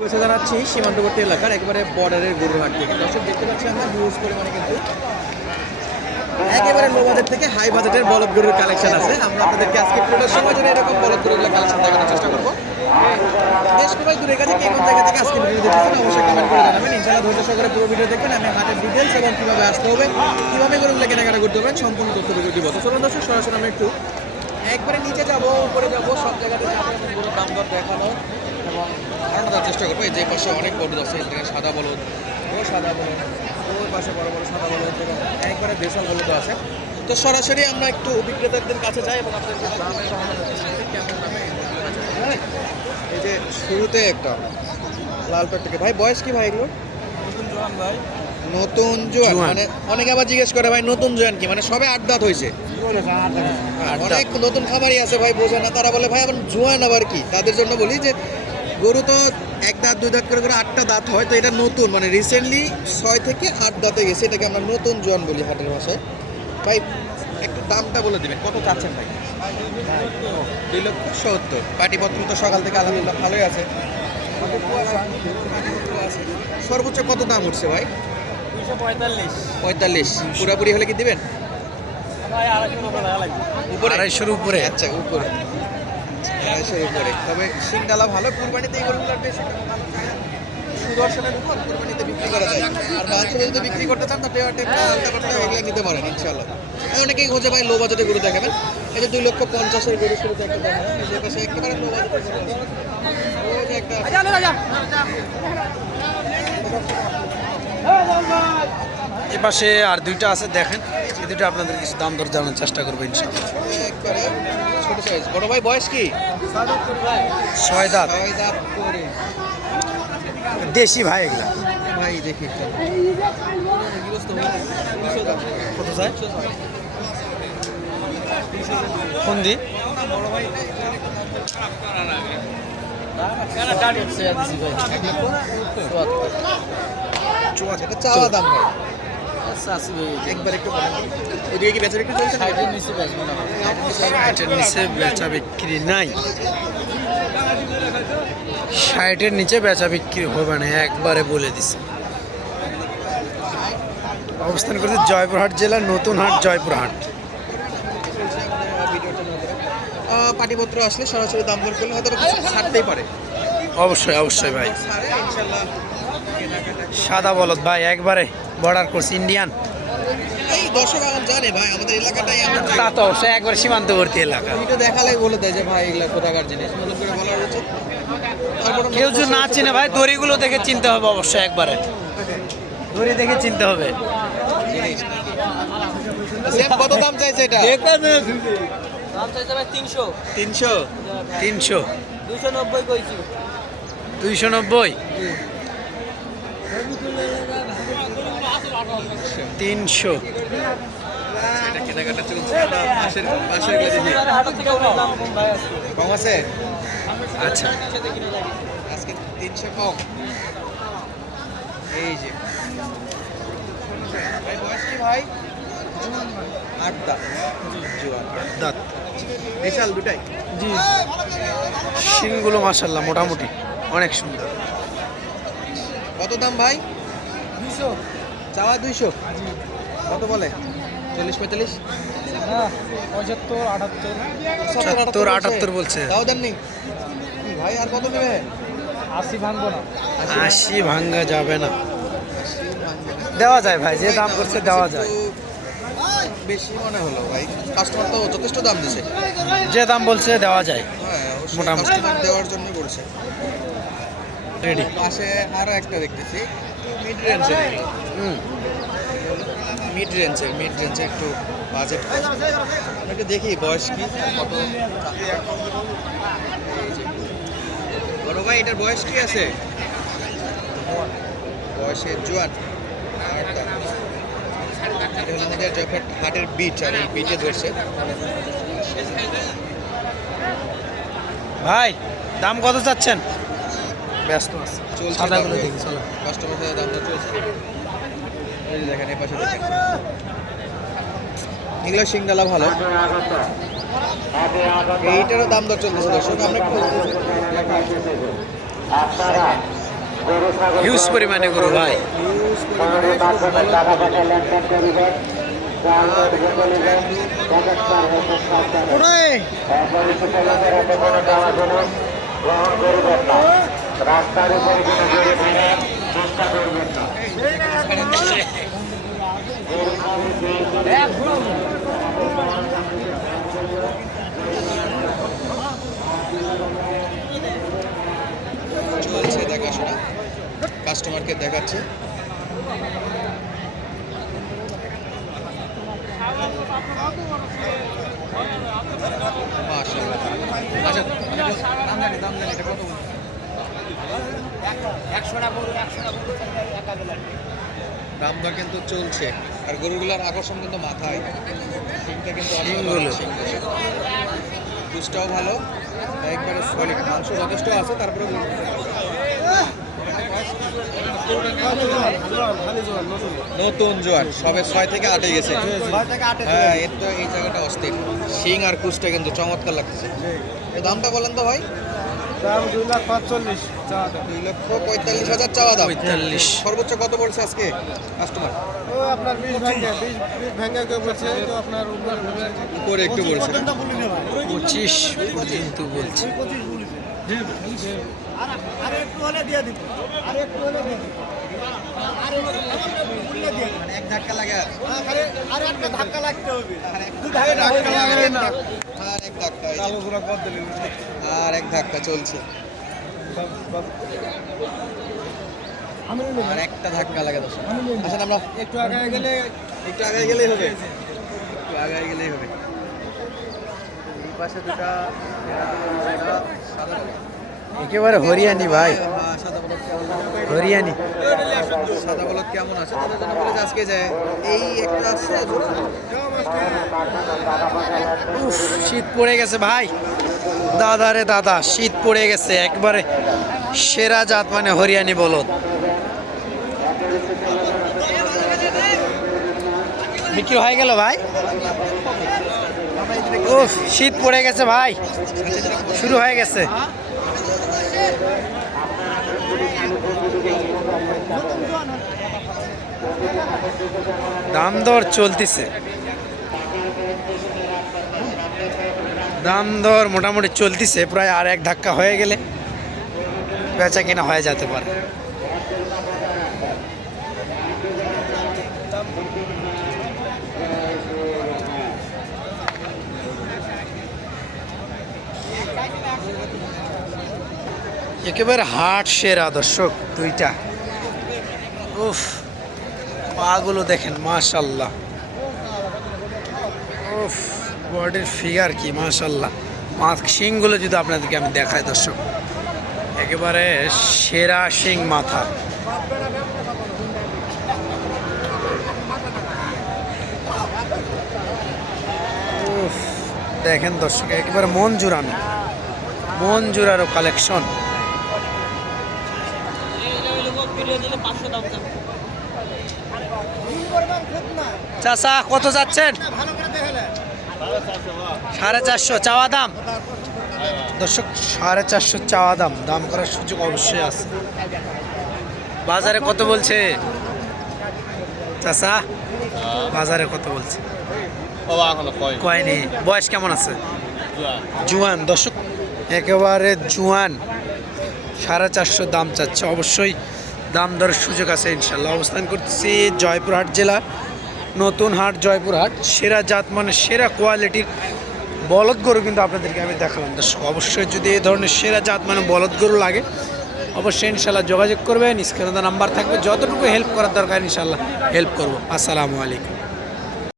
বসে জানাচ্ছি সীমান্তবর্তী এলাকার একেবারে বর্ডারের গরুহাট থেকে। দর্শক, দেখতে পাচ্ছি আমরা হিউজ পরিমাণে কিন্তু একেবারে লো বাজেট থেকে হাই বাজেটের বলদ গরুর কালেকশন আছে। আমরা আপনাদেরকে আজকে পুরো সময় জন্য এরকম বলদ গরুর কালেকশন দেখানোর চেষ্টা করব। দেশ কিংবা দূরের কাছে কে কোন জায়গা থেকে আজকে ভিডিও দেখছেন অবশ্যই কমেন্ট করে জানাবেন। ইনশাআল্লাহ ধৈর্য সহকারে পুরো ভিডিও দেখবেন আমি হাটের ডিটেলস এবং কীভাবে আসতে হবে, কীভাবে গরুগুলো কেনাকাটা করতে হবে, সম্পূর্ণ তথ্য ভিডিও দিব। চলুন দর্শক, সরাসরি আমি একটু একবারে নিচে যাব, উপরে যাব, সব জায়গাতে যাব, গরুর দাম দর দেখানো এবং ধারণা দেওয়ার চেষ্টা করব এই যে পাশে অনেক বলদ আছে এখানে সাদা বলদ। ও সাদা বলদ। ওই পাশে বড় বড় সাদা বলদ এবং একবারে দেশাল বলদ আছে। তো সরাসরি আমরা একটু অভিজ্ঞতাদের কাছে যাই এবং আপনাদের এই হয়। যে শুরুতে একটা লাল পেট থেকে। ভাই বয়স কি ভাই এগুলো? নতুন জোয়ান ভাই। নতুন জোয়ান। মানে অনেকে আবার জিজ্ঞেস করে ভাই নতুন জোয়ান কি? মানে সবে আট দাঁত হয়েছে। দাঁত। অনেক নতুন খাবারই আছে ভাই বোঝে না। তারা বলে ভাই আবার জোয়ান আবার কি? তাদের জন্য বলি যে গরু তো এক দাঁত দুই দাঁত করে করে আটটা দাঁত হয় তো এটা নতুন মানে রিসেন্টলি ছয় থেকে আট দাঁতে গেছে এটাকে আমরা নতুন জোয়ান বলি হাটের ভাষায়। ভাই একটু দামটা বলে দিবেন কত চাচ্ছেন ভাই? দুই লক্ষ সত্তর। পাটিপত্র তো সকাল থেকে আলহামদুলিল্লাহ ভালোই আছে। সর্বোচ্চ কত দাম উঠছে ভাই? পঁয়তাল্লিশ। পঁয়তাল্লিশ। পুরাপুরি হলে কি দিবেন? আড়াইশোর উপরে। আচ্ছা উপরে। আড়াইশোর উপরে তবে সিংডালা ভালো কুরবানিতে এই গরুগুলোর বেশি সুদর্শনের উপর কুরবানিতে বিক্রি করা যায়। আর মাংস যদি বিক্রি করতে চান তাহলে আটে আলটা করতে এগুলো নিতে পারেন ইনশাল্লাহ অনেকেই খোঁজে ভাই লো বাজেটে গরু দেখাবেন। এই যে দুই লক্ষ পঞ্চাশের গরু শুরুতে একটা দেখাবেন এই যে পাশে একেবারে লো বাজেটের গরু আছে। একটা এ পাশে আর দুইটা আছে দেখেন। এই দুটো আপনাদের কিছু দাম দর জানার চেষ্টা করব ইনশাআল্লাহ। একবারে ছোট সাইজ বড় ভাই বয়স কি? ছয় দাঁত ছয় দাঁত করে। দেশি ভাই এগুলা। ভাই দেখি। কত চাই ফোন দি এটা চাওয়া দাম ভাই। একবার একটু ওদিকে কি বেচা বিক্রি চলছে? ষাটের নিচে বেচা বিক্রি নাই। ষাটের নিচে বেচা বিক্রি হবে না একবারে বলে দিছে। অবস্থান করছে জয়পুরহাট জেলার নতুন হাট জয়পুরহাট। পাটিপত্র আসলে সরাসরি দাম দর করলে হয়তো ছাড়তেই পারে। অবশ্যই অবশ্যই ভাই। সাদা বলত ভাই একবারে। বর্ডার কোর্স ইন্ডিয়ান এই দর্শক এখন জানে ভাই আমাদের এলাকাটাই এমন তা তো অবশ্যই একবার সীমান্তবর্তী এলাকা। ভিডিও দেখালেই বলে দেয় যে ভাই এগুলা কোথাকার জিনিস? কেউ যদি না চিনে ভাই দড়িগুলো দেখে চিনতে হবে অবশ্যই একবারে। দড়ি দেখে চিনতে হবে। কত দাম চাইছে এটা? দাম চাইছে ভাই তিনশো। তিনশো? তিনশো? দুশো নব্বই কইছি। দুইশো নব্বই? তিনশো। এটা কেনাকাটা চলছে। কম আছে? আচ্ছা। আজকে তিনশো কম। এই যে। ভাই বয়স কি ভাই? আট দাঁত জোয়ান। দাঁত বিশাল দুটাই। জি। শিংগুলো মাসাল্লাহ মোটামুটি। অনেক সুন্দর। কত দাম ভাই? দুশো চাওয়া দুইশো। কত বলে? চল্লিশ পঁয়তাল্লিশ? হ্যাঁ পঁচাত্তর আটাত্তর। সত্তর আটাত্তর বলছে। তাও দেননি। ভাই আর কত নেবে? আশি ভাঙবো না। আশি ভাঙ্গা যাবে না। দেওয়া যায় ভাই যে দাম করছে দেওয়া যায়। বেশি মনে হলো ভাই। কাস্টমার তো যথেষ্ট দাম দিছে। যে দাম বলছে দেওয়া যায়। হ্যাঁ মোটামুটি। দেওয়ার জন্য করছে রেডি পাশে আরও একটা দেখতেছি। মিড রেঞ্জের মিড রেঞ্জের মিড রেঞ্জে একটু বাজেট আপনাকে দেখি, বয়স কি? কত? বড় ভাই, এটার বয়স কি আছে? বয়সে জোয়ান। জয়ফাট হাটের বিট আর এই বিটে ধরছে। ভাই, দাম কত চাচ্ছেন? ব্যস্ত আছে। সাদাগুলো। দেখি চলো। কাস্টমার সাথে দামটা চলছে। এই দেখেন এই পাশে দেখেন। এগুলো সিংডালা ভালো। এইটারও দাম দর চলতেছে দর্শক আমরা হিউজ পরিমাণে গরু ভাই। হিউজ পরিমাণে শুধু বলদ গরু। ওরে! চলছে দেখাশোনা কাস্টমারকে দেখাচ্ছে মাশাআল্লাহ। আচ্ছা, দাম জানি, দাম জানি, এটা কত দাম দর কিন্তু চলছে। আর গরুগুলোর আকর্ষণ কিন্তু মাথায়। শিংটা কিন্তু অনেক ভালো একবারে সলিড মাংস যথেষ্ট আছে তারপরে নতুন জোয়ার সবে ছয় থেকে আটে গেছে। হ্যাঁ এর তো এই জায়গাটা অস্থির। শিং আর কুচটা কিন্তু চমৎকার লাগতেছে। এই দামটা বলেন তো ভাই। দাম দুই লাখ পাঁচচল্লিশ চা দুই লক্ষ পঁয়তাল্লিশ হাজার চাওয়া দাম। পঁয়তাল্লিশ। সর্বোচ্চ কত পড়ছে আজকে কাস্টমার ও আপনার বিষ ভেঙে বিশ বিষ ভেঙে কেউ বলছে তো আপনার উপরে একটু পড়ছে পঁচিশ পর্যন্ত বলছে। আর একটু হলে দিয়ে দিব। আর একটু হলে দিয়ে দিব। মানে এক ধাক্কা লাগে আর একটা ধাক্কা লাগতে হবে আর এক ধাক্কা আর এক ধাক্কা চলছে আর একটা ধাক্কা লাগে আচ্ছা আমরা একটু আগে গেলে একটু আগে গেলেই হবে একটু আগে গেলেই হবে এই পাশে দুটা সাদা একেবারে হরিয়ানি ভাই। হরিয়ানি। সাদা বলদ কেমন আছে তাদের জন্য আজকে যায় এই একটা শীত পড়ে গেছে ভাই। দাদা রে দাদা, শীত পড়ে গেছে, একবারে সেরা জাত মানে হরিয়ানি বলদ। বিক্রি হয়ে গেল ভাই। উফ, শীত পড়ে গেছে ভাই। শুরু হয়ে গেছে। দাম দর চলতেছে। দাম দর মোটামুটি চলতেছে, প্রায় আর এক ধাক্কা হয়ে গেলে বেচা কিনা হয়ে যেতে পারে। একেবারে হাট সেরা দর্শক দুইটা। উফ, পাগুলো দেখেন, মাশাল্লাহ। উফ, বডির ফিগার কি, মাশাল্লাহ। মাছ শিংগুলো যদি আপনাদেরকে আমি দেখাই, দর্শক। একেবারে সেরা শিং মাথা। দেখেন দর্শক, একেবারে মন জুড়ানো মন জুড়ানো কালেকশন চাচা, কত যাচ্ছেন? সাড়ে চারশো, চাওয়া দাম? দর্শক, সাড়ে চারশো চাওয়া দাম। দাম করার সুযোগ অবশ্যই আছে। বাজারে কত বলছে? চাচা, বাজারে কত বলছে? কয়নি বয়স কেমন আছে? জুয়ান। দর্শক, একেবারে জুয়ান। সাড়ে চারশো দাম চাচ্ছে। অবশ্যই দাম দরের সুযোগ আছে ইনশাল্লাহ অবস্থান করতেছি জয়পুরহাট জেলা, নতুন হাট জয়পুরহাট। সেরা জাত মানে সেরা কোয়ালিটির বলদ গরু কিন্তু আপনাদেরকে আমি দেখালাম। দর্শক, অবশ্যই যদি এই ধরনের সেরা জাত মানে বলদ গরু লাগে, অবশ্যই ইনশাল্লাহ যোগাযোগ করবেন। স্ক্রিনে নাম্বার থাকবে। যতটুকু হেল্প করার দরকার ইনশাল্লাহ হেল্প করব। আসসালামু আলাইকুম।